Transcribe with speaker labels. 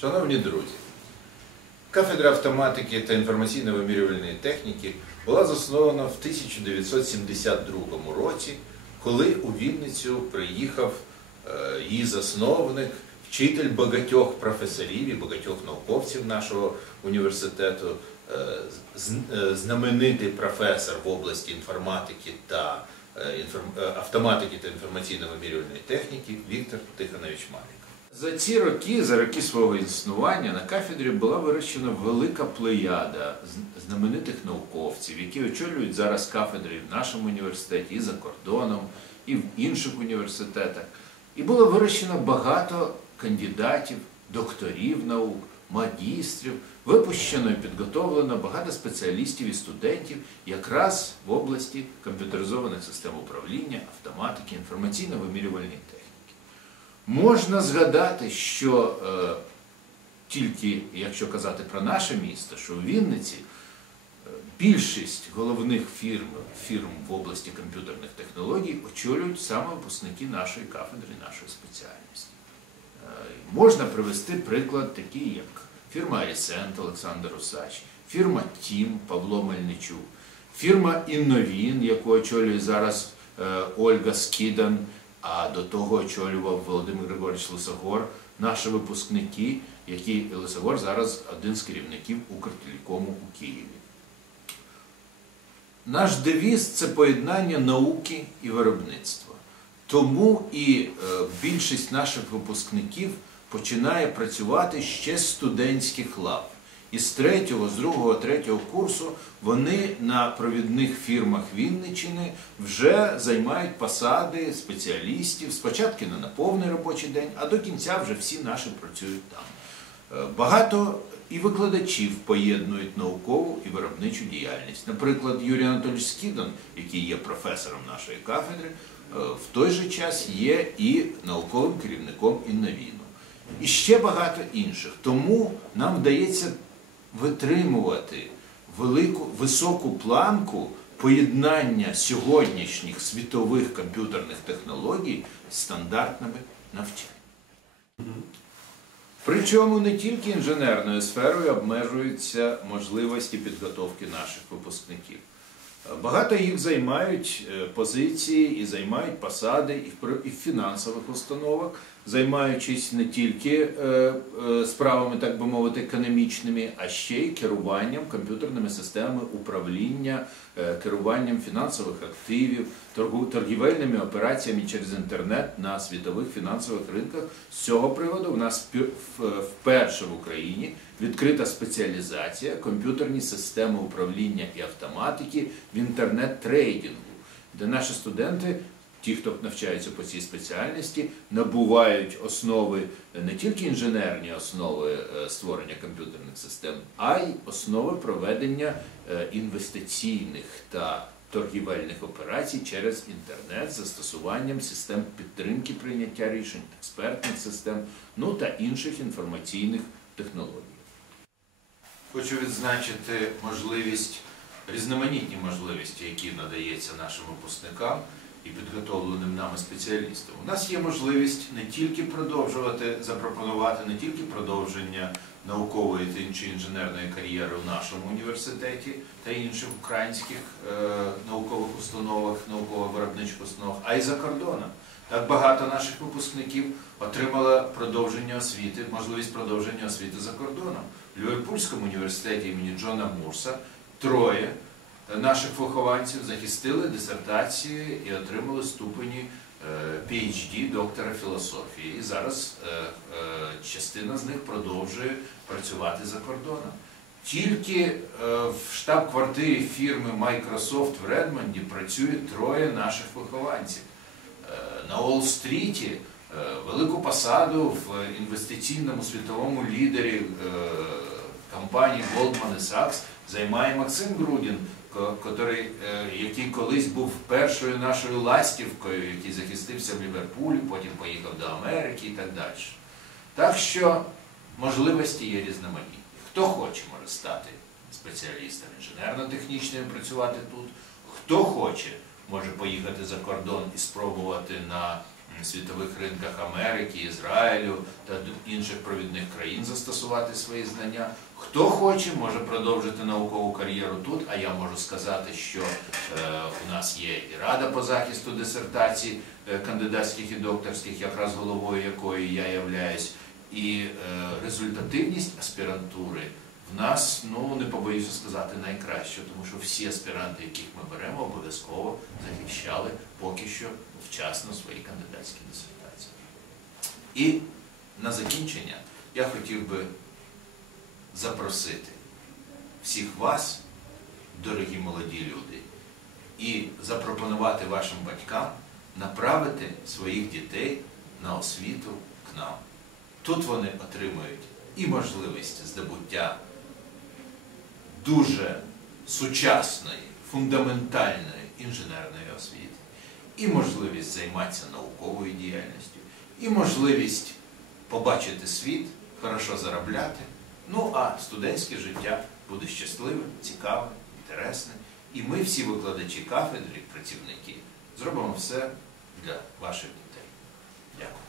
Speaker 1: Шановні друзі, кафедра автоматики та інформаційно-вимірювальної техніки була заснована в 1972 році, коли у Вінницю приїхав е, її засновник, вчитель багатьох професорів і багатьох науковців нашого університету, е, е, знаменитий професор в області інформатики та автоматики та інформаційно-вимірювальної техніки Віктор Тихонович Маліков. За ці роки, за роки свого існування, на кафедрі була вирощена велика плеяда знаменитих науковців, які очолюють зараз кафедри в нашому університеті, і за кордоном, і в інших університетах. І було вирощено багато кандидатів, докторів наук, магістрів, випущено і підготовлено багато спеціалістів і студентів якраз в області комп'ютеризованих систем управління, автоматики, інформаційно-вимірювальної техніки. Можна згадати, що е, тільки якщо казати про наше місто, що у Вінниці е, більшість головних фірм, фірм в області комп'ютерних технологій очолюють саме випускники нашої кафедри, нашої спеціальності. Е, Можна привести приклад такий, як фірма Арісент Олександр Усач, фірма Тім Павло Мельничук, фірма Інновін, яку очолює зараз е, Ольга Скідан, а до того очолював Володимир Григорович Лисогор, наші випускники, які Лисогор зараз один з керівників Укртелекому у Києві. Наш девіз це поєднання науки і виробництва. Тому і е, більшість наших випускників починає працювати ще з студентських лав. І з третього, з другого, третього курсу вони на провідних фірмах Вінниччини вже займають посади спеціалістів, спочатку не на повний робочий день, а до кінця вже всі наші працюють там. Е, Багато і викладачів поєднують наукову і виробничу діяльність. Наприклад, Юрій Анатолійович Скідан, який є професором нашої кафедри, е, в той же час є і науковим керівником інновіну. І ще багато інших. Тому нам вдається витримувати велику, високу планку поєднання сьогоднішніх світових комп'ютерних технологій з стандартними навчаннями. Причому не тільки інженерною сферою обмежуються можливості підготовки наших випускників. Багато їх займають е, позиції і займають посади і в фінансових установах, займаючись не тільки е, е, справами, так би мовити, економічними, а ще й керуванням комп'ютерними системами управління, е, керуванням фінансових активів, торгівельними операціями через інтернет на світових фінансових ринках. З цього приводу в нас вперше в Україні відкрита спеціалізація комп'ютерні системи управління і автоматики в інтернет-трейдингу, де наші студенти, ті, хто навчаються по цій спеціальності, набувають основи не тільки інженерні основи е, створення комп'ютерних систем, а й основи проведення е, інвестиційних та торгівельних операцій через інтернет з застосуванням систем підтримки прийняття рішень, експертних систем, ну та інших інформаційних технологій. Хочу відзначити можливість, різноманітні можливості, які надається нашим випускникам і підготовленим нами спеціалістам. У нас є можливість не тільки продовжувати, запропонувати не тільки продовження наукової та чи інженерної кар'єри в нашому університеті та інших українських е, наукових установах, науково-виробничих установах, а й за кордоном. Так багато наших випускників отримало продовження освіти, можливість продовження освіти за кордоном. В Ліверпульському університеті імені Джона Мурса троє наших вихованців захистили дисертації і отримали ступені е, PhD доктора філософії. І зараз е, е, частина з них продовжує працювати за кордоном. Тільки е, в штаб-квартирі фірми Microsoft в Редмонді працює троє наших вихованців. Е, На Уолл-стріті е, велику посаду в інвестиційному світовому лідері е, компанії Goldman Sachs займає Максим Грудін, ко- котрий, е, який колись був першою нашою ластівкою, який захистився в Ліверпулі, потім поїхав до Америки і так далі. Так що можливості є різноманітні. Хто хоче, може стати спеціалістом інженерно-технічним, працювати тут. Хто хоче, може поїхати за кордон і спробувати на світових ринках Америки, Ізраїлю та інших провідних країн застосувати свої знання. Хто хоче, може продовжити наукову кар'єру тут, а я можу сказати, що е, у нас є і рада по захисту дисертацій е, кандидатських і докторських, якраз головою якої я являюсь, і е, результативність аспірантури в нас, ну не побоюся сказати, найкраща, тому що всі аспіранти, яких ми беремо, обов'язково захищали поки що вчасно свої кандидатські дисертації. І на закінчення я хотів би запросити всіх вас, дорогі молоді люди, і запропонувати вашим батькам направити своїх дітей на освіту к нам. Тут вони отримують і можливість здобуття дуже сучасної, фундаментальної інженерної освіти, і можливість займатися науковою діяльністю, і можливість побачити світ, хорошо заробляти. Ну а студентське життя буде щасливим, цікавим, інтересним. І ми, всі викладачі кафедри, працівники, зробимо все для ваших дітей. Дякую.